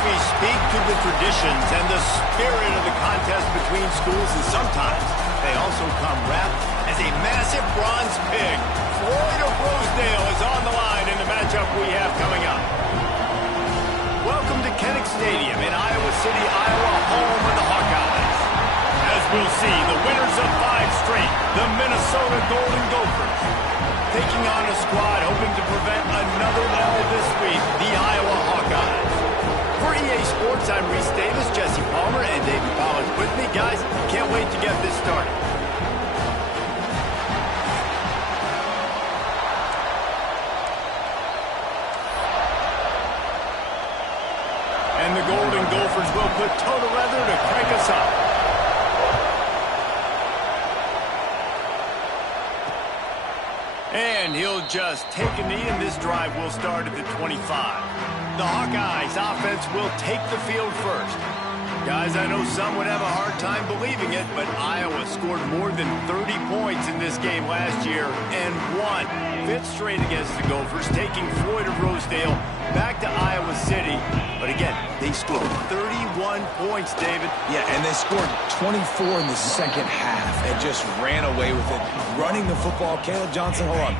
trophies speak to the traditions and the spirit of the contest between schools, and sometimes they also come wrapped as a massive bronze pig. Floyd of Rosedale is on the line in the matchup we have coming up. Welcome to Kinnick Stadium in Iowa City, Iowa, home of the Hawkeyes. As we'll see, the winners of 5 straight, the Minnesota Golden Gophers, taking on a squad hoping to prevent another L this week, the Iowa Hawkeyes. For EA Sports, I'm Reese Davis, Jesse Palmer, and David Pollack with me. Guys, can't wait to get this started. And the Golden Gophers will put toe to leather to crank us up. And he'll just take a knee, and this drive will start at the 25. The Hawkeyes offense will take the field first. Guys, I know some would have a hard time believing it, but Iowa scored more than 30 points in this game last year and won 5th straight against the Gophers, taking Floyd of Rosedale back to Iowa City. But again, they scored 31 points, David. Yeah, and they scored 24 in the second half and just ran away with it. Running the football, Caleb Johnson, hold on.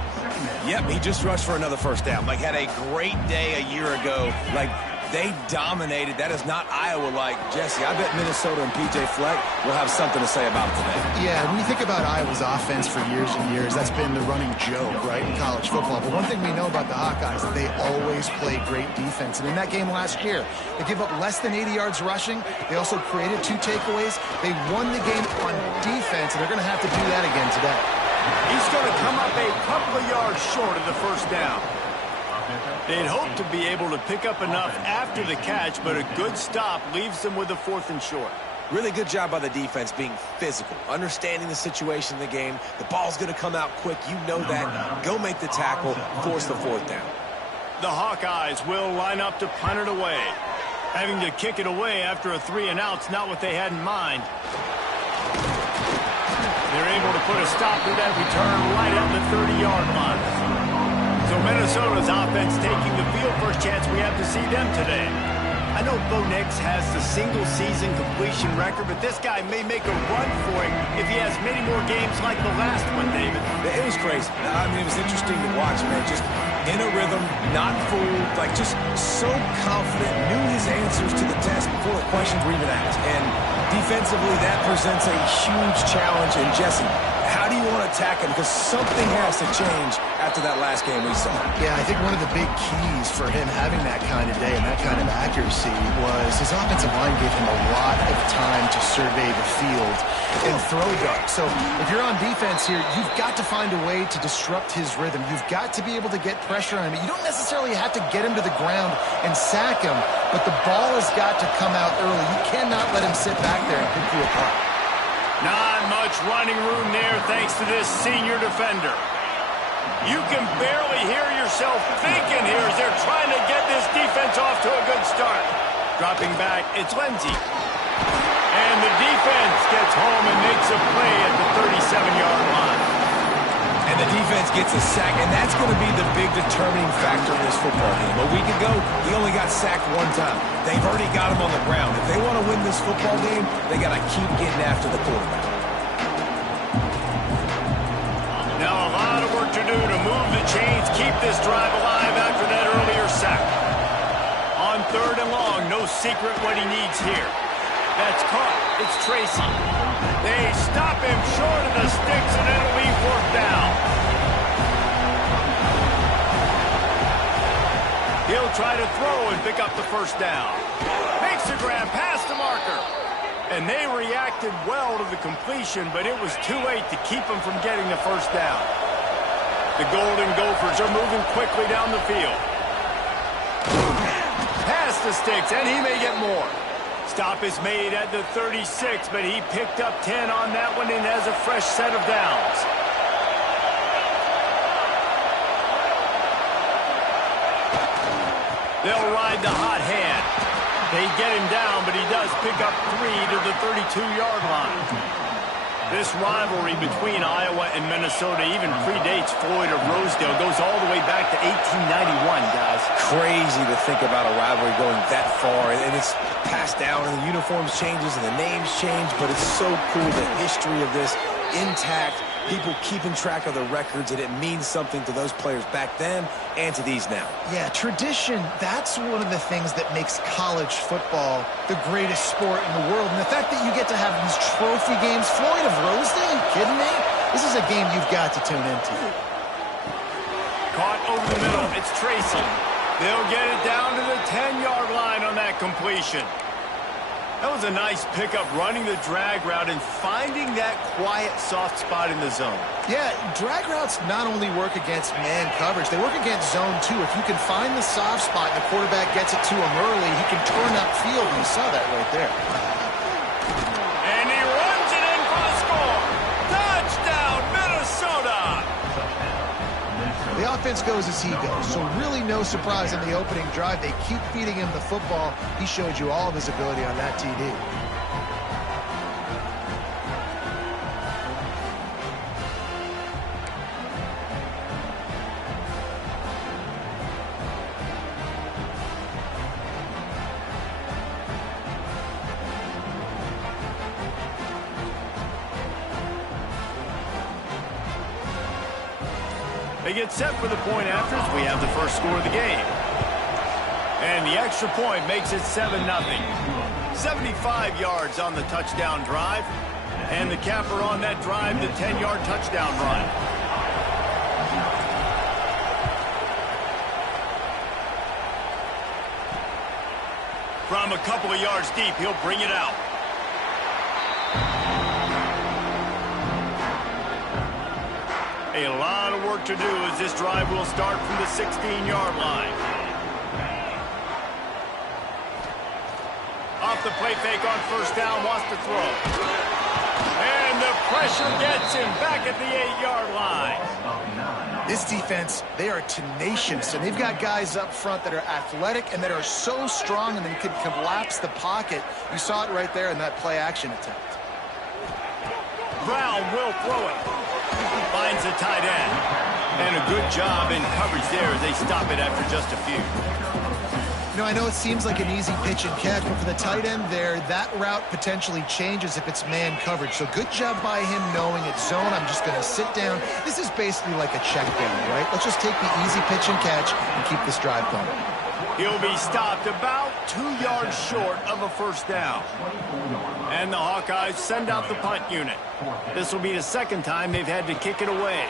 Yep, he just rushed for another first down. Like, had a great day a year ago. Like, they dominated. That is not Iowa-like. Jesse, I bet Minnesota and P.J. Fleck will have something to say about it today. Yeah, when you think about Iowa's offense for years and years, that's been the running joke, right, in college football. But one thing we know about the Hawkeyes, they always play great defense. And in that game last year, they gave up less than 80 yards rushing. They also created 2 takeaways. They won the game on defense, and they're going to have to do that again today. He's going to come up a couple of yards short of the first down. They'd hope to be able to pick up enough after the catch, but a good stop leaves them with a 4th and short. Really good job by the defense being physical, understanding the situation in the game. The ball's going to come out quick. You know that. Go make the tackle, force the 4th down. The Hawkeyes will line up to punt it away. Having to kick it away after a 3 and out's not what they had in mind. They're able to put a stop to that return right at the 30-yard line. So Minnesota's offense taking the field. First chance we have to see them today. I know Bo Nix has the single-season completion record, but this guy may make a run for it if he has many more games like the last one, David. It was crazy. I mean, it was interesting to watch, man. Just in a rhythm, not fooled, like just so confident, knew his answers to the test before the questions were even asked. And defensively, that presents a huge challenge. And Jesse, how do you want to attack him? Because something has to change after that last game we saw. Yeah, I think one of the big keys for him having that kind of day and that kind of accuracy was his offensive line gave him a lot of time to survey the field and throw dark. So if you're on defense here, you've got to find a way to disrupt his rhythm. You've got to be able to get pressure on him. You don't necessarily have to get him to the ground and sack him, but the ball has got to come out early. You cannot let him sit back there and pick you apart. Not much running room there thanks to this senior defender. You can barely hear yourself thinking here as they're trying to get this defense off to a good start. Dropping back, it's Lindsey. And the defense gets home and makes a play at the 37-yard line. And the defense gets a sack, and that's going to be the big determining factor in this football game. A week ago, he only got sacked 1 time. They've already got him on the ground. If they want to win this football game, they got to keep getting after the quarterback. Now a lot of work to do to move the chains, keep this drive alive after that earlier sack. On 3rd and long, no secret what he needs here. That's caught. It's Tracy. They stop him short of the sticks, and it'll be 4th down. He'll try to throw and pick up the first down. Makes the grab past the marker. And they reacted well to the completion, but it was too late to keep him from getting the first down. The Golden Gophers are moving quickly down the field. Past the sticks, and he may get more. Stop is made at the 36, but he picked up 10 on that one and has a fresh set of downs. They'll ride the hot hand. They get him down, but he does pick up 3 to the 32-yard line. This rivalry between Iowa and Minnesota even predates Floyd of Rosedale. Goes all the way back to 1891, guys. Crazy to think about a rivalry going that far. And it's passed down, and the uniforms changes, and the names change. But it's so cool, the history of this intact. People keeping track of the records, and it means something to those players back then and to these now. Yeah, tradition, that's one of the things that makes college football the greatest sport in the world. And the fact that you get to have these trophy games, Floyd of Rosedale, are you kidding me? This is a game you've got to tune into. Caught over the middle, it's Tracy. They'll get it down to the 10-yard line on that completion. That was a nice pickup, running the drag route and finding that quiet, soft spot in the zone. Yeah, drag routes not only work against man coverage, they work against zone too. If you can find the soft spot and the quarterback gets it to him early, he can turn upfield. You saw that right there. And he runs it in for the score. Touchdown, Minnesota! The offense goes as he goes, so really no surprise in the opening drive. They keep feeding him the football. He showed you all of his ability on that TD. They get set for the point afters. We have the first score of the game. And the extra point makes it 7-0. 75 yards on the touchdown drive. And the capper on that drive, the 10-yard touchdown run. From a couple of yards deep, he'll bring it out. A lot of work to do as this drive will start from the 16-yard line. Off the play fake on first down, wants to throw. And the pressure gets him back at the 8-yard line. This defense, they are tenacious, and they've got guys up front that are athletic and that are so strong and they can collapse the pocket. You saw it right there in that play-action attempt. Brown will throw it. Finds the tight end. And a good job in coverage there as they stop it after just a few. You know, I know it seems like an easy pitch and catch, but for the tight end there, that route potentially changes if it's man coverage. So good job by him knowing it's zone. I'm just going to sit down. This is basically like a check down, right? Let's just take the easy pitch and catch and keep this drive going. He'll be stopped about 2 yards short of a first down. And the Hawkeyes send out the punt unit. This will be the second time they've had to kick it away.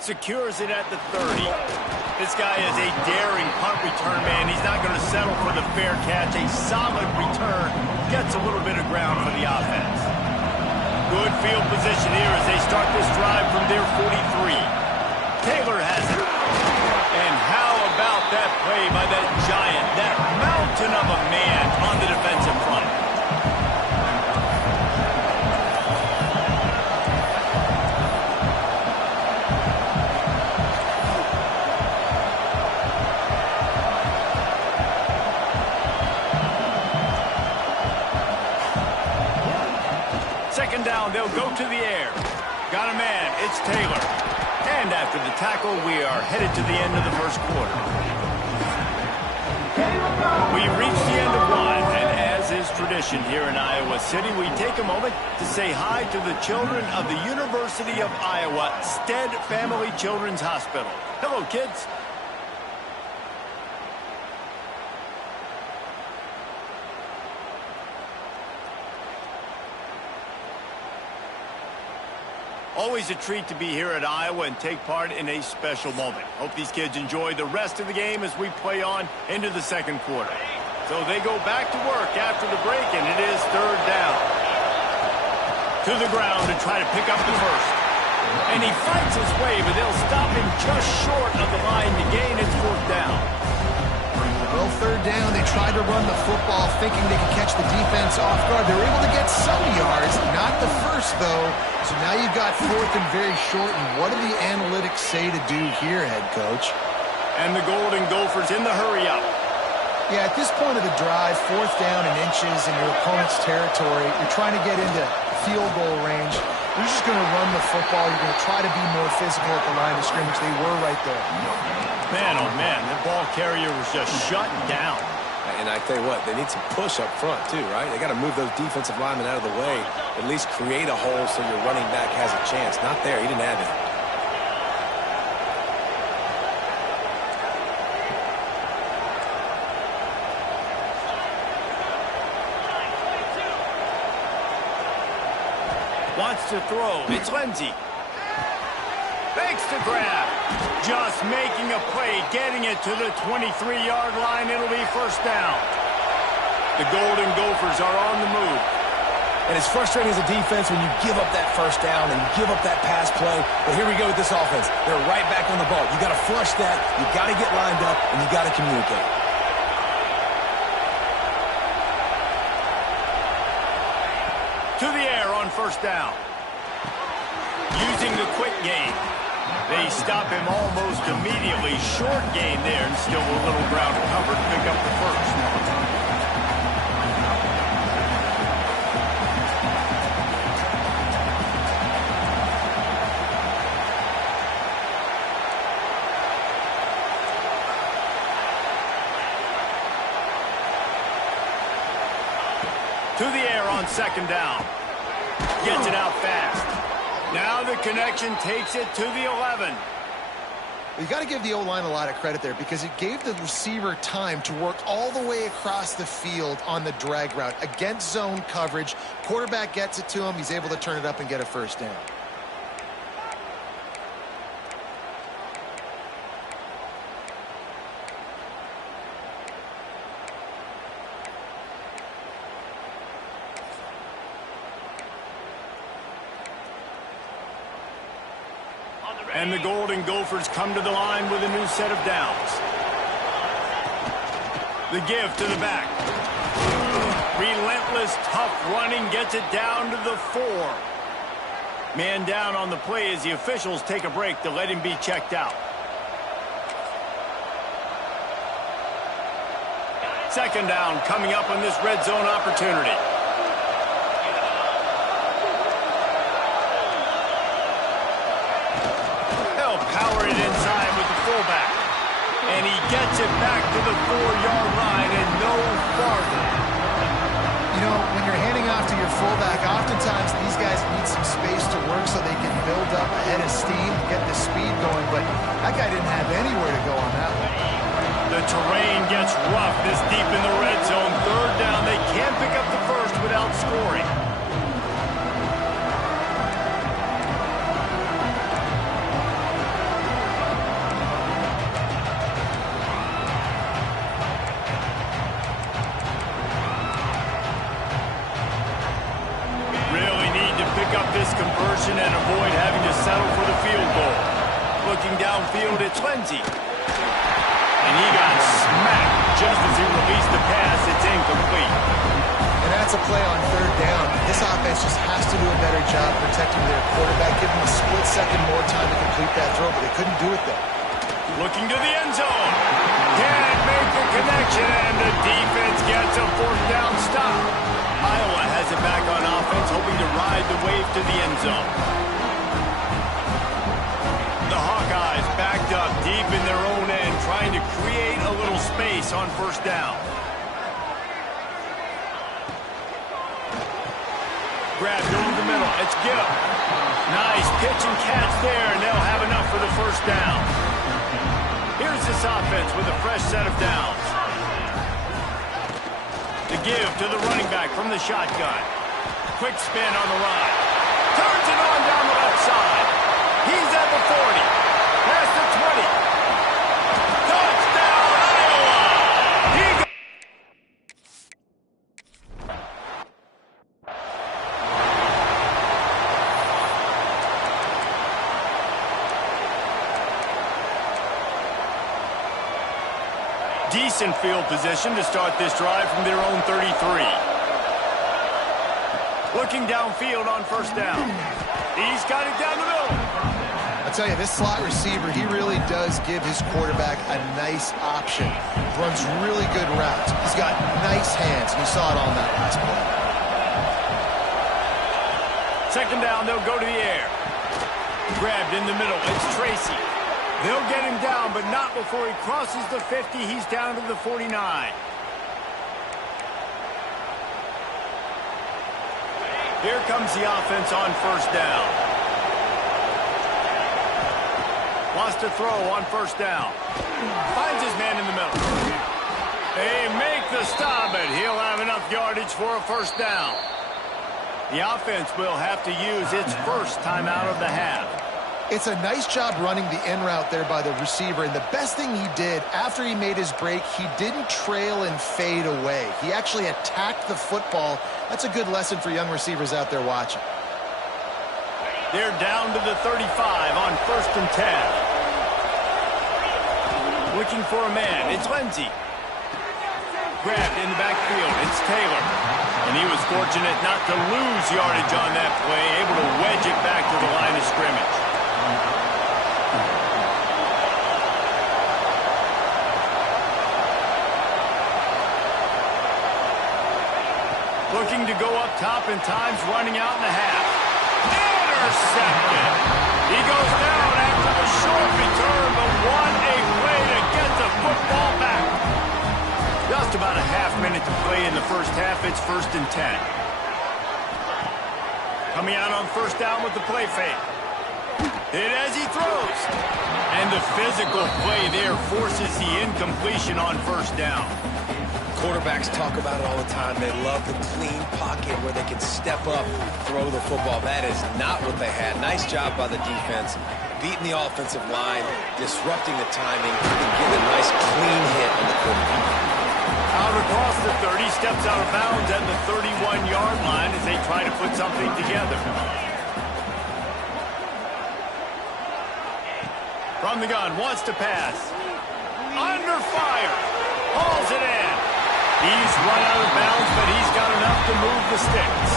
Secures it at the 30. This guy is a daring punt return man. He's not going to settle for the fair catch. A solid return. Gets a little bit of ground for the offense. Good field position here as they start this drive from their 43. Taylor has it. And how about that play by that giant, that mountain of a man on the defensive front? Second down, they'll go to the air. Got a man, it's Taylor. And after the tackle, we are headed to the end of the first quarter. We've reached the end of one, and as is tradition here in Iowa City, we take a moment to say hi to the children of the University of Iowa Stead Family Children's Hospital. Hello, kids. Always a treat to be here at Iowa and take part in a special moment. Hope these kids enjoy the rest of the game as we play on into the second quarter. So they go back to work after the break, and it is third down. To the ground to try to pick up the first. And he fights his way, but they'll stop him just short of the line to gain its fourth down. Well, third down, they tried to run the football thinking they could catch the defense off guard. They were able to get some yards, not the first, though. So now you've got fourth and very short. And what do the analytics say to do here, head coach? And the Golden Gophers in the hurry-up. Yeah, at this point of the drive, 4th down and inches in your opponent's territory, you're trying to get into field goal range. You're just going to run the football. You're going to try to be more physical at the line of scrimmage. They were right there. Man, oh man, the ball carrier was just shut down. And I tell you what, they need some push up front too, right? They got to move those defensive linemen out of the way, at least create a hole so your running back has a chance. Not there. He didn't have it. Wants to throw. It's Lindsey. Fakes to grab. Just making a play, getting it to the 23-yard line. It'll be 1st down. The Golden Gophers are on the move. And it's frustrating as a defense when you give up that 1st down and you give up that pass play. But here we go with this offense. They're right back on the ball. You got to flush that. You got to get lined up, and you got to communicate. To the air on 1st down. Using the quick game. They stop him almost immediately. Short gain there, and still a little ground to cover to pick up the 1st. To the air on 2nd down. Gets it out fast. Now the connection takes it to the 11. You got to give the O-line a lot of credit there because it gave the receiver time to work all the way across the field on the drag route against zone coverage. Quarterback gets it to him. He's able to turn it up and get a 1st down. And the Golden Gophers come to the line with a new set of downs. The give to the back. Relentless, tough running gets it down to the 4. Man down on the play as the officials take a break to let him be checked out. 2nd down coming up on this red zone opportunity. Power it inside with the fullback. And he gets it back to the 4-yard line and no farther. You know, when you're handing off to your fullback, oftentimes these guys need some space to work so they can build up a head of steam, get the speed going, but that guy didn't have anywhere to go on that one. The terrain gets rough this deep in the red zone. 3rd down, they can't pick up the 1st without scoring. Conversion and avoid having to settle for the field goal. Looking downfield, it's Lindsey. And he got smacked just as he released the pass. It's incomplete. And that's a play on 3rd down. This offense just has to do a better job protecting their quarterback, give him a split second more time to complete that throw, but they couldn't do it there. Looking to the end zone. Can't make the connection, and the defense gets a 4th down stop. Iowa has it back on offense, hoping to ride the wave to the end zone. The Hawkeyes backed up deep in their own end, trying to create a little space on 1st down. Grabbed over the middle. It's Gill. Nice pitch and catch there, and they'll have enough for the 1st down. Here's this offense with a fresh set of downs. The give to the running back from the shotgun. Quick spin on the run. Turns it on down the left side. He's at the 40. Past the 20. Touchdown, Iowa! Decent field position to start this drive from their own 33. Looking downfield on 1st down. He's got it down the middle. That's tell you, this slot receiver, he really does give his quarterback a nice option. Runs really good routes. He's got nice hands. You saw it on that last play. Second down, they'll go to the air. Grabbed in the middle. It's Tracy. They'll get him down, but not before he crosses the 50. He's down to the 49. Here comes the offense on first down. Wants to throw on first down. Finds his man in the middle. They make the stop, but he'll have enough yardage for a first down. The offense will have to use its first timeout of the half. It's a nice job running the in route there by the receiver, and the best thing he did after he made his break, he didn't trail and fade away. He actually attacked the football. That's a good lesson for young receivers out there watching. They're down to the 35 on 1st and 10. Looking for a man. It's Lindsey. Grabbed in the backfield. It's Taylor. And he was fortunate not to lose yardage on that play, able to wedge it back to the line of scrimmage. Looking to go up top, and time's running out in the half. Intercepted. He goes down after the short return, but what a play to get the football back. Just about a half minute to play in the first half. It's 1st and 10. Coming out on first down with the play fake. Hit as he throws. And the physical play there forces the incompletion on first down. Quarterbacks talk about it all the time. They love the clean pocket where they can step up, throw the football. That is not what they had. Nice job by the defense, beating the offensive line, disrupting the timing, and getting a nice clean hit on the quarterback. Out across the 30, steps out of bounds at the 31-yard line as they try to put something together. From the gun, wants to pass. Under fire. Hauls it in. He's run out of bounds, but he's got enough to move the sticks.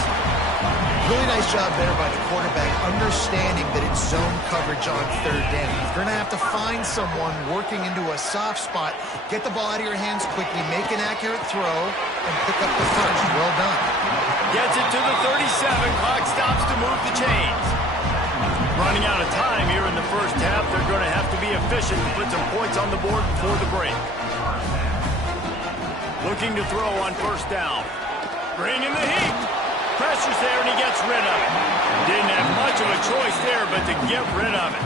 Really nice job there by the quarterback, understanding that it's zone coverage on third down. You're going to have to find someone working into a soft spot, get the ball out of your hands quickly, make an accurate throw, and pick up the first. Well done. Gets it to the 37. Clock stops to move the chains. Running out of time here in the first half. They're going to have to be efficient and put some points on the board before the break. Looking to throw on first down. Bringing the heat. Pressure's there, and he gets rid of it. Didn't have much of a choice there, but to get rid of it.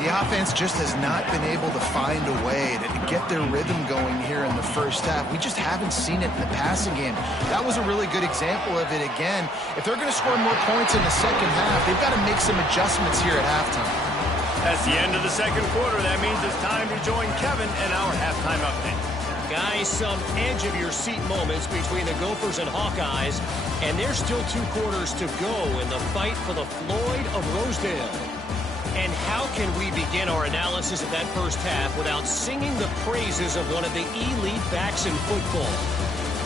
The offense just has not been able to find a way to get their rhythm going here in the first half. We just haven't seen it in the passing game. That was a really good example of it again. If they're going to score more points in the second half, they've got to make some adjustments here at halftime. That's the end of the second quarter. That means it's time to join Kevin and our halftime update. Guys, some edge-of-your-seat moments between the Gophers and Hawkeyes, and there's still 2 quarters to go in the fight for the Floyd of Rosedale. And how can we begin our analysis of that first half without singing the praises of one of the elite backs in football?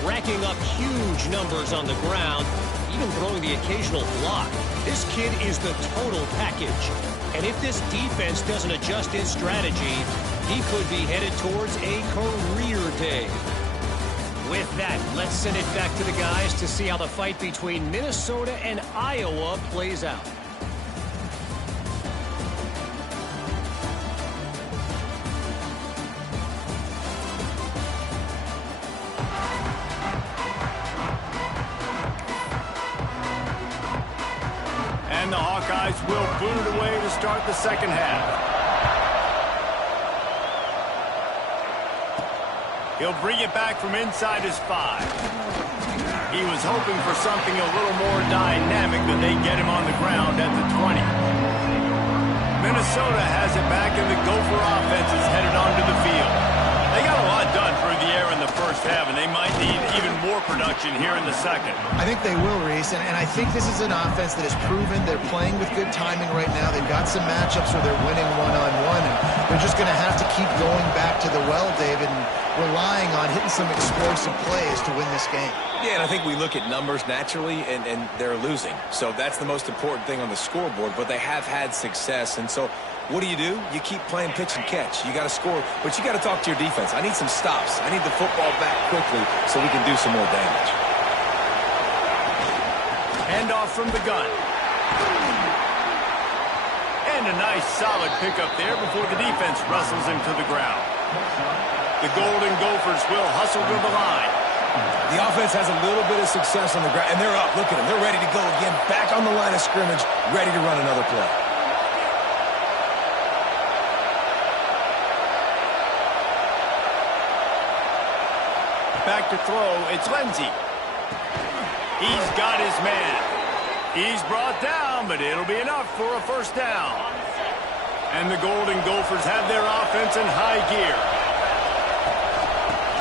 Racking up huge numbers on the ground, even throwing the occasional block. This kid is the total package. And if this defense doesn't adjust its strategy, he could be headed towards a career day. With that, let's send it back to the guys to see how the fight between Minnesota and Iowa plays out. And the Hawkeyes will boot it away to start the second half. He'll bring it back from inside his 5. He was hoping for something a little more dynamic, but they get him on the ground at the 20. Minnesota has it back, and the Gopher offense is headed onto the field. They got a lot done through the air in the first half, and they might need even more production here in the second. I think they will, Reese, and I think this is an offense that has proven they're playing with good timing right now. They've got some matchups where they're winning one-on-one, and they're just going to have to keep going back to the well, David, and relying on hitting some explosive plays to win this game. Yeah, and I think we look at numbers naturally, and they're losing. So that's the most important thing on the scoreboard, but they have had success. And so what do? You keep playing pitch and catch. You got to score, but you got to talk to your defense. I need some stops. I need the football back quickly so we can do some more damage. Handoff from the gun. And a nice solid pickup there before the defense wrestles him to the ground. The Golden Gophers will hustle to the line. The offense has a little bit of success on the ground, and they're up. Look at them. They're ready to go again. Back on the line of scrimmage, ready to run another play. Back to throw. It's Lindsey. He's got his man. He's brought down, but it'll be enough for a first down. And the Golden Gophers have their offense in high gear.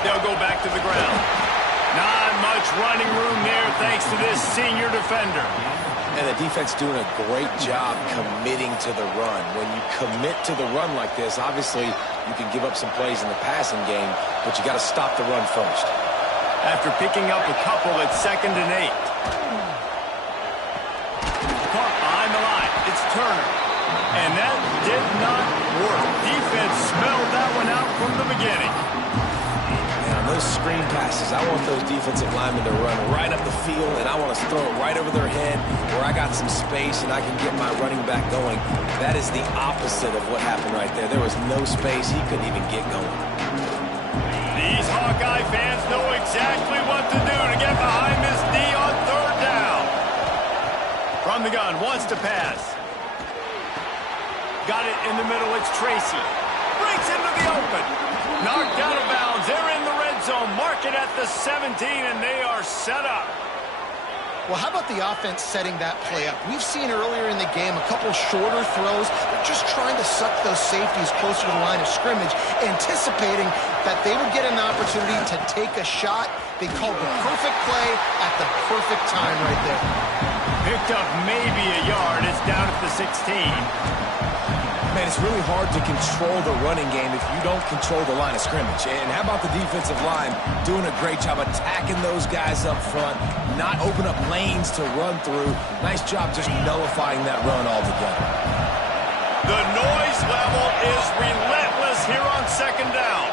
They'll go back to the ground. Not much running room there thanks to this senior defender. And the defense doing a great job committing to the run. When you commit to the run like this, obviously you can give up some plays in the passing game, but you got to stop the run first. After picking up a couple at 2nd and 8. Caught behind the line. It's Turner. And that did not work. Defense smelled that one out from the beginning. And on those screen passes, I want those defensive linemen to run right up the field, and I want to throw it right over their head where I got some space and I can get my running back going. That is the opposite of what happened right there. There was no space. He couldn't even get going. These Hawkeye fans know exactly what to do to get behind this D on 3rd down. From the gun, wants to pass. Got it in the middle, it's Tracy. Breaks into the open. Knocked out of bounds. They're in the red zone. Mark it at the 17, and they are set up. Well, how about the offense setting that play up? We've seen earlier in the game a couple shorter throws. They're just trying to suck those safeties closer to the line of scrimmage, anticipating that they would get an opportunity to take a shot. They called the perfect play at the perfect time right there. Picked up maybe a yard. It's down at the 16. Man, it's really hard to control the running game if you don't control the line of scrimmage. And how about the defensive line doing a great job attacking those guys up front, not open up lanes to run through. Nice job just nullifying that run altogether. The noise level is relentless here on 2nd down.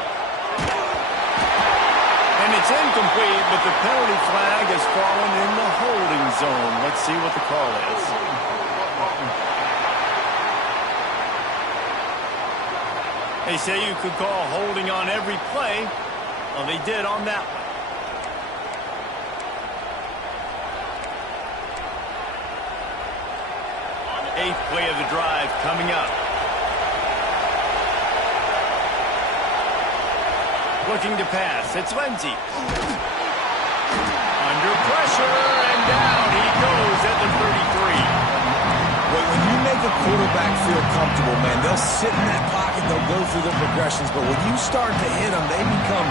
And it's incomplete, but the penalty flag has fallen in the holding zone. Let's see what the call is. They say you could call holding on every play. Well, they did on that one. Eighth play of the drive coming up. Looking to pass. It's Lindsey. Under pressure, and down he goes at the 33. When you make a quarterback feel comfortable, man, they'll sit in that pocket, they'll go through the progressions, but when you start to hit them, they become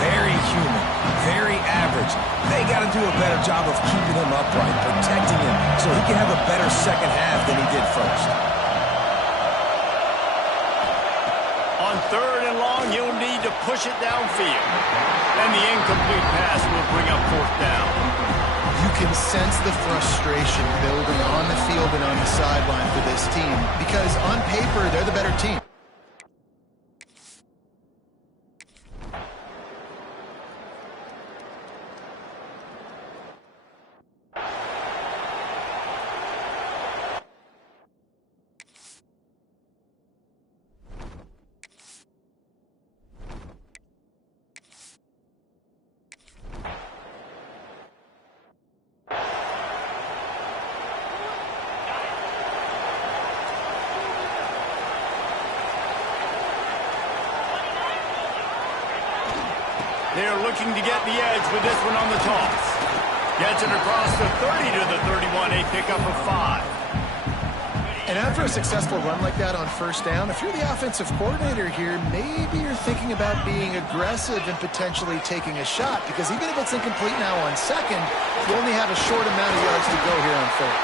very human, very average. They got to do a better job of keeping him upright, protecting him, so he can have a better second half than he did first. On 3rd and long, he'll need to push it downfield. And the incomplete pass will bring up 4th down. You can sense the frustration building on the field and on the sideline for this team because on paper, they're the better team. They're looking to get the edge with this one on the toss. Gets it across the 30 to the 31, a pickup of 5. And after a successful run like that on 1st down, if you're the offensive coordinator here, maybe you're thinking about being aggressive and potentially taking a shot because even if it's incomplete now on 2nd, you only have a short amount of yards to go here on 3rd.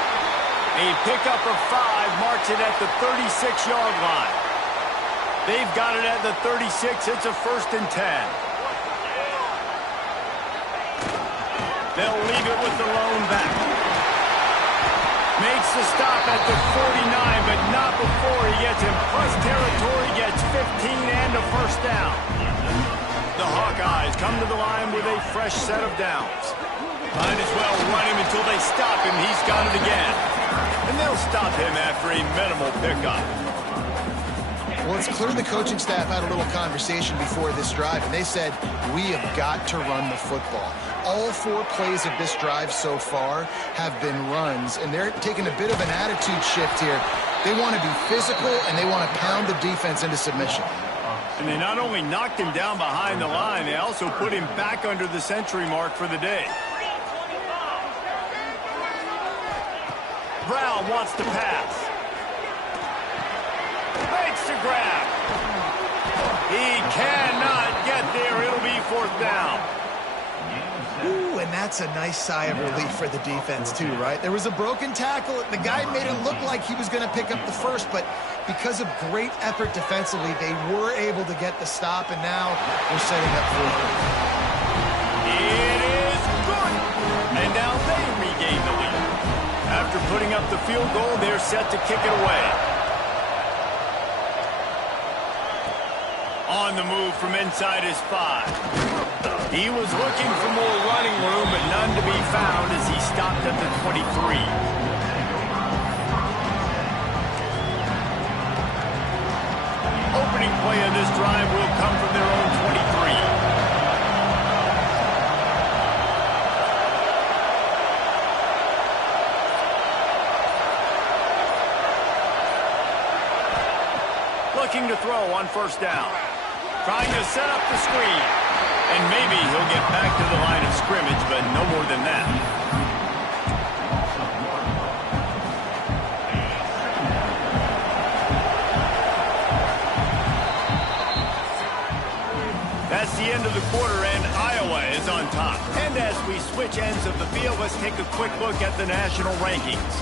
A pickup of 5 marks it at the 36-yard line. They've got it at the 36. It's a 1st and 10. They'll leave it with the lone back. Makes the stop at the 49, but not before he gets in plus territory, gets 15 and a 1st down. The Hawkeyes come to the line with a fresh set of downs. Might as well run him until they stop him. He's got it again. And they'll stop him after a minimal pickup. Well, it's clear the coaching staff had a little conversation before this drive, and they said, we have got to run the football. All 4 plays of this drive so far have been runs, and they're taking a bit of an attitude shift here. They want to be physical, and they want to pound the defense into submission. And they not only knocked him down behind the line, they also put him back under the century mark for the day. Brown wants to pass. Makes the grab. He cannot get there. It'll be 4th down. Ooh, and that's a nice sigh of relief for the defense too, right? There was a broken tackle. The guy made it look like he was going to pick up the first, but because of great effort defensively, they were able to get the stop, and now they're setting up for it. It is good. And now they regain the lead. After putting up the field goal, they're set to kick it away. On the move from inside his 5. He was looking for more running room, but none to be found as he stopped at the 23. Opening play of this drive will come from their own 23. Looking to throw on 1st down. Trying to set up the screen. And maybe he'll get back to the line of scrimmage, but no more than that. That's the end of the quarter, and Iowa is on top. And as we switch ends of the field, let's take a quick look at the national rankings.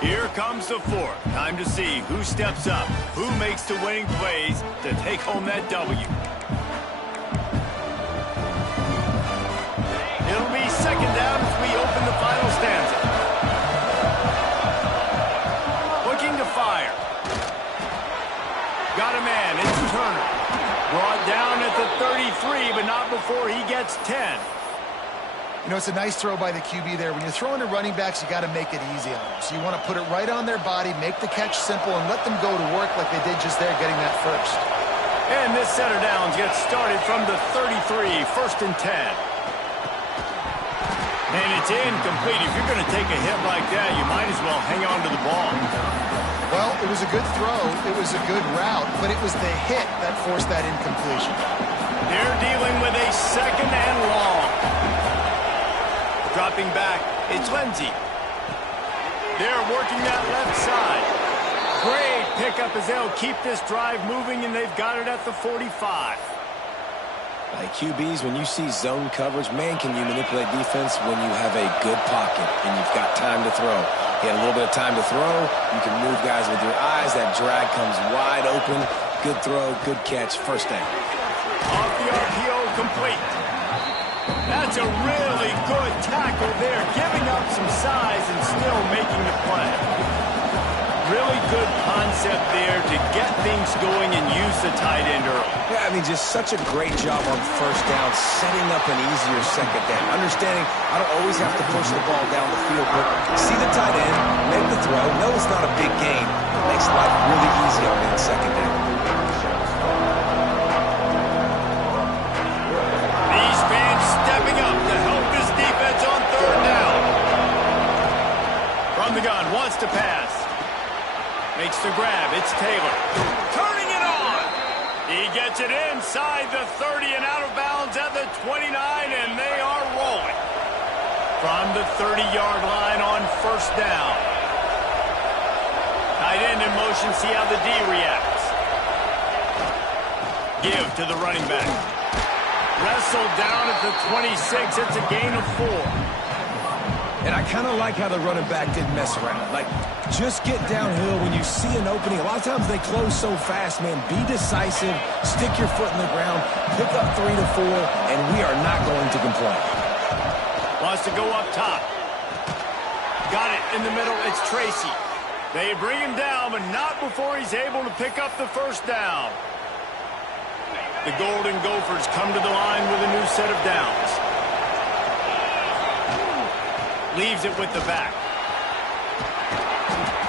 Here comes the 4th. Time to see who steps up, who makes the winning plays to take home that W. It'll be 2nd down as we open the final stanza. Looking to fire. Got a man. It's Turner. Brought down at the 33, but not before he gets 10. You know, it's a nice throw by the QB there. When you're throwing to running backs, you got to make it easy on them. So you want to put it right on their body, make the catch simple, and let them go to work like they did just there, getting that first. And this set of downs gets started from the 33, 1st and 10. And it's incomplete. If you're going to take a hit like that, you might as well hang on to the ball. Well, it was a good throw. It was a good route, but it was the hit that forced that incompletion. They're dealing with a 2nd and long. Dropping back, it's Lindsey. They're working that left side. Great pickup as they'll keep this drive moving, and they've got it at the 45. Like QBs, when you see zone coverage, man, can you manipulate defense when you have a good pocket and you've got time to throw. You had a little bit of time to throw. You can move guys with your eyes. That drag comes wide open. Good throw, good catch, 1st down. Off the RPO, complete. That's a really good tackle there, giving up some size and still making the play. Really good concept there to get things going and use the tight end early. Yeah, I mean, just such a great job on 1st down, setting up an easier 2nd down. Understanding I don't always have to push the ball down the field, but see the tight end, make the throw. No, it's not a big gain. It makes life really easy on that 2nd down. These fans stepping up to help this defense on 3rd down. From the gun, wants to pass. Makes the grab. It's Taylor. Turning it on. He gets it inside the 30 and out of bounds at the 29, and they are rolling. From the 30-yard line on 1st down. Tight end in motion. See how the D reacts. Give to the running back. Wrestled down at the 26. It's a gain of 4. And I kind of like how the running back didn't mess around. Like, just get downhill when you see an opening. A lot of times they close so fast, man. Be decisive, stick your foot in the ground, pick up 3 to 4, and we are not going to complain. Wants to go up top. Got it in the middle. It's Tracy. They bring him down, but not before he's able to pick up the first down. The Golden Gophers come to the line with a new set of downs. Leaves it with the back.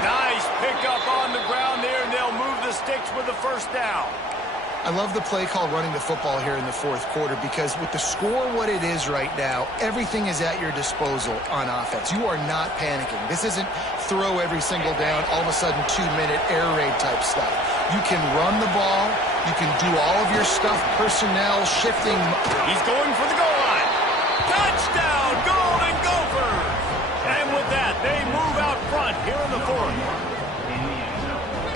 Nice pickup on the ground there, and they'll move the sticks with the first down. I love the play call running the football here in the fourth quarter because with the score what it is right now, everything is at your disposal on offense. You are not panicking. This isn't throw every single down, all of a sudden 2-minute air raid type stuff. You can run the ball. You can do all of your stuff, personnel, shifting. He's going for the goal line. Touchdown, Golden Gophers! And with that, they move out front here in the fourth.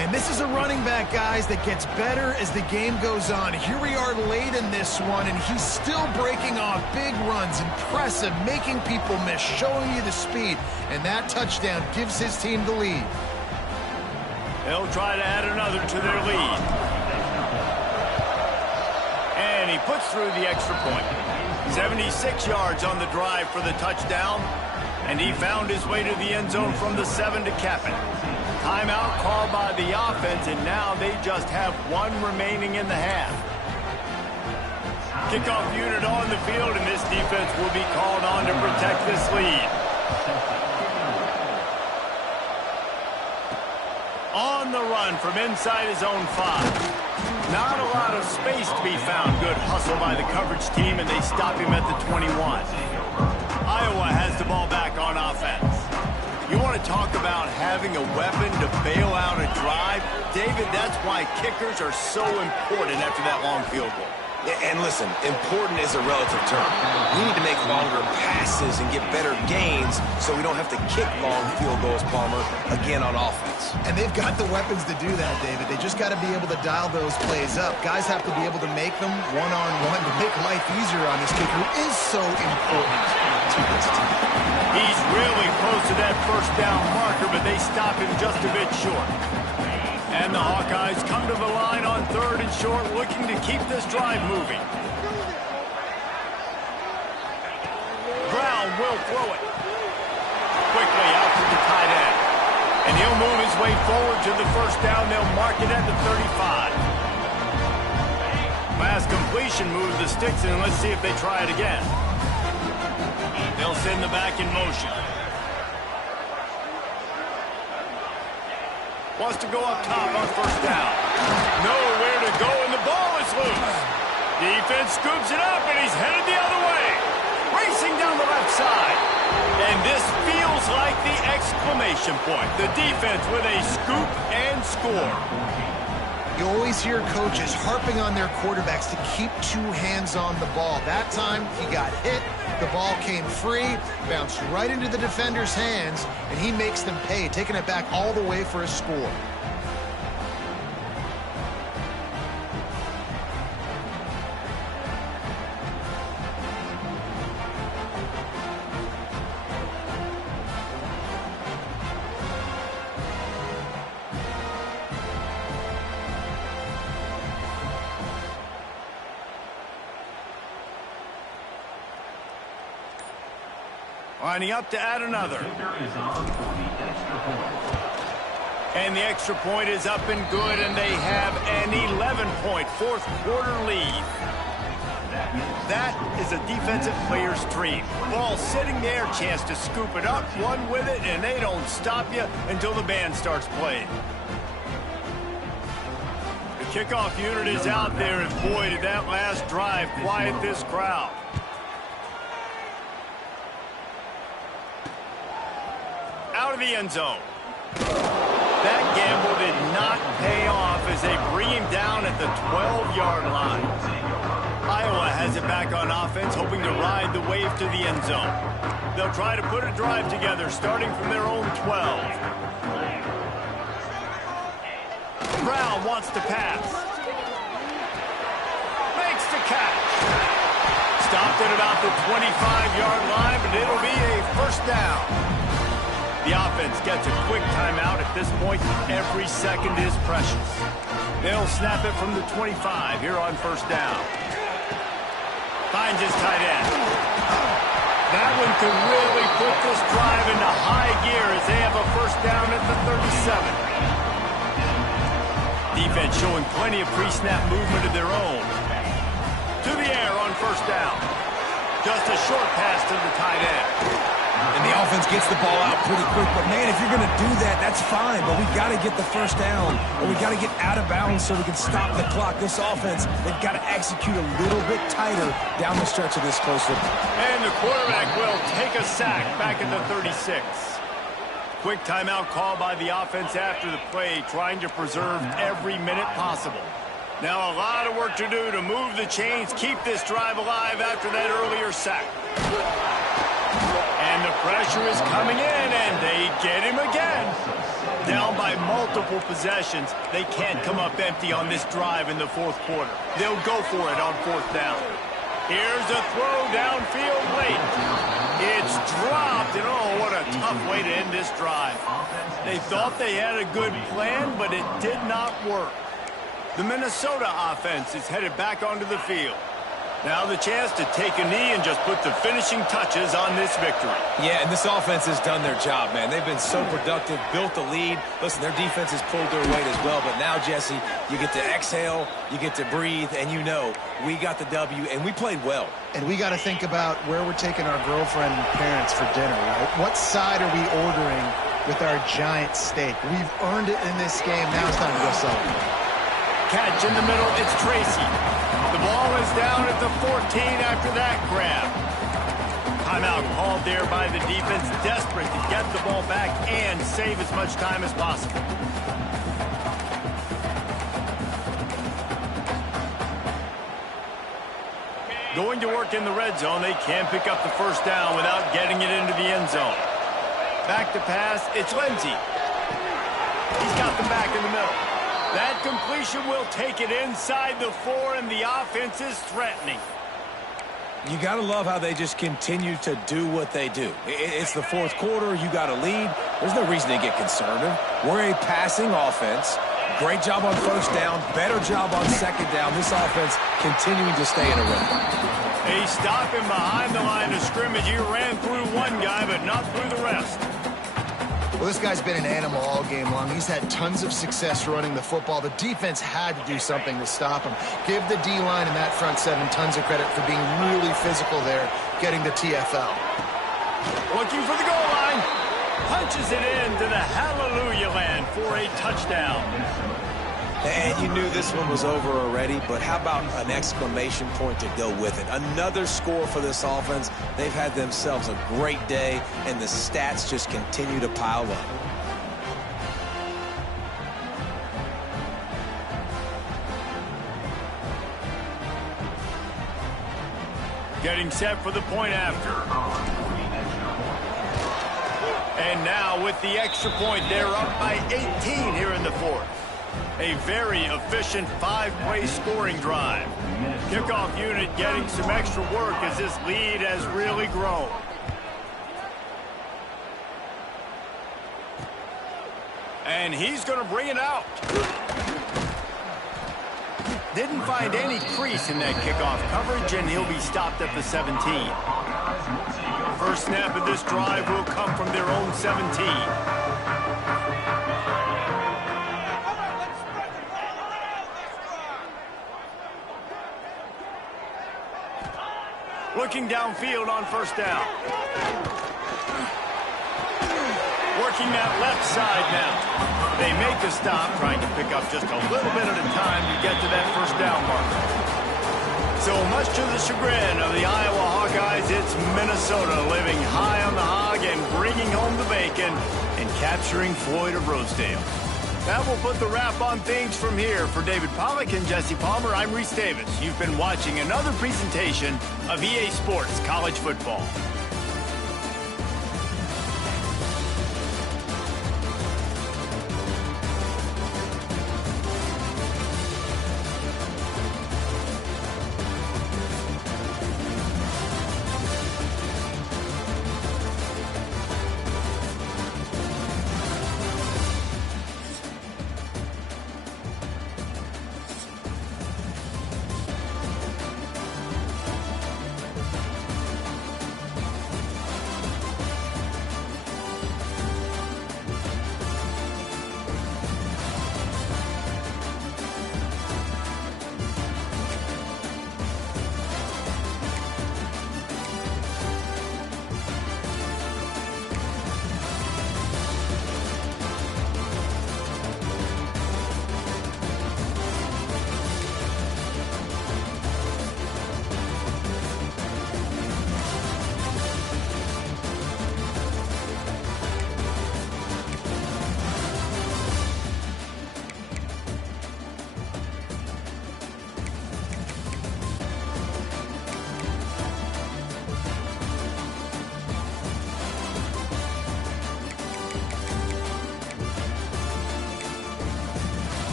And this is a running back, guys, that gets better as the game goes on. Here we are late in this one, and he's still breaking off big runs. Impressive, making people miss, showing you the speed. And that touchdown gives his team the lead. They'll try to add another to their lead. And he puts through the extra point. 76 yards on the drive for the touchdown. And he found his way to the end zone from the 7 to cap it. Timeout called by the offense, and now they just have one remaining in the half. Kickoff unit on the field, and this defense will be called on to protect this lead. On the run from inside his own 5. Not a lot of space to be found. Good hustle by the coverage team, and they stop him at the 21. Iowa has the ball back on offense. You want to talk about having a weapon to bail out a drive? David, that's why kickers are so important after that long field goal. And listen, important is a relative term. We need to make longer passes and get better gains so we don't have to kick long field goals, Palmer, again on offense. And they've got the weapons to do that, David. They just got to be able to dial those plays up. Guys have to be able to make them one-on-one to make life easier on this kicker who is so important to this team. He's really close to that first down marker, but they stop him just a bit short. And the Hawkeyes come to the line on 3rd and short, looking to keep this drive moving. Brown will throw it. Quickly out to the tight end. And he'll move his way forward to the first down. They'll mark it at the 35. Last completion moves the sticks, and let's see if they try it again. They'll send the back in motion. Wants to go up top on first down. Nowhere to go, and the ball is loose. Defense scoops it up, and he's headed the other way. Racing down the left side. And this feels like the exclamation point. The defense with a scoop and score. You always hear coaches harping on their quarterbacks to keep 2 hands on the ball. That time, he got hit. The ball came free, bounced right into the defender's hands, and he makes them pay, taking it back all the way for a score. Lining up to add another. And the extra point is up and good, and they have an 11-point fourth quarter lead. That is a defensive player's dream. Ball sitting there, chance to scoop it up, run with it, and they don't stop you until the band starts playing. The kickoff unit is out there, and boy, did that last drive quiet this crowd. Out of the end zone. That gamble did not pay off as they bring him down at the 12-yard line. Iowa has it back on offense, hoping to ride the wave to the end zone. They'll try to put a drive together, starting from their own 12. Brown wants to pass. Makes the catch. Stop stopped at about the 25-yard line, but it'll be a first down. The offense gets a quick timeout at this point. Every second is precious. They'll snap it from the 25 here on first down. Finds his tight end. That one could really put this drive into high gear as they have a first down at the 37. Defense showing plenty of pre-snap movement of their own. To the air on first down. Just a short pass to the tight end. And the offense gets the ball out pretty quick. But, man, if you're going to do that, that's fine. But we got to get the first down. Or we got to get out of bounds so we can stop the clock. This offense, they've got to execute a little bit tighter down the stretch of this close football. And the quarterback will take a sack back at the 36. Quick timeout call by the offense after the play, trying to preserve every minute possible. Now a lot of work to do to move the chains, keep this drive alive after that earlier sack. And the pressure is coming in, and they get him again. Down by multiple possessions, they can't come up empty on this drive in the fourth quarter. They'll go for it on fourth down. Here's a throw downfield late. It's dropped, and oh, what a tough way to end this drive. They thought they had a good plan, but it did not work. The Minnesota offense is headed back onto the field. Now the chance to take a knee and just put the finishing touches on this victory. Yeah, and this offense has done their job, man. They've been so productive, built the lead. Listen, their defense has pulled their weight as well. But now, Jesse, you get to exhale, you get to breathe, and you know we got the W, and we played well. And we got to think about where we're taking our girlfriend and parents for dinner, right? What side are we ordering with our giant steak? We've earned it in this game. Now it's time to go celebrate. Catch in the middle, it's Tracy. The ball is down at the 14 after that grab. Timeout called there by the defense, desperate to get the ball back and save as much time as possible. Going to work in the red zone, they can't pick up the first down without getting it into the end zone. Back to pass, it's Lindsey. He's got them back in the middle. That completion will take it inside the 4, and the offense is threatening. You got to love how they just continue to do what they do. It's the fourth quarter. You got a lead. There's no reason to get conservative. We're a passing offense. Great job on first down. Better job on second down. This offense continuing to stay in a rhythm. They stop him behind the line of scrimmage. He ran through one guy, but not through the rest. Well, this guy's been an animal all game long. He's had tons of success running the football. The defense had to do something to stop him. Give the D-line and that front seven tons of credit for being really physical there, getting the TFL. Looking for the goal line. Punches it into the hallelujah land for a touchdown. And you knew this one was over already, but how about an exclamation point to go with it? Another score for this offense. They've had themselves a great day, and the stats just continue to pile up. Getting set for the point after. And now with the extra point, they're up by 18 here in the fourth. A very efficient 5-play scoring drive. Kickoff unit getting some extra work as this lead has really grown. And he's going to bring it out. Didn't find any crease in that kickoff coverage, and he'll be stopped at the 17. First snap of this drive will come from their own 17. Looking downfield on first down. Working that left side now. They make the stop, trying to pick up just a little bit at a time to get to that first down mark. So much to the chagrin of the Iowa Hawkeyes, it's Minnesota living high on the hog and bringing home the bacon and capturing Floyd of Rosedale. That will put the wrap on things from here. For David Pollack and Jesse Palmer, I'm Reese Davis. You've been watching another presentation of EA Sports College Football.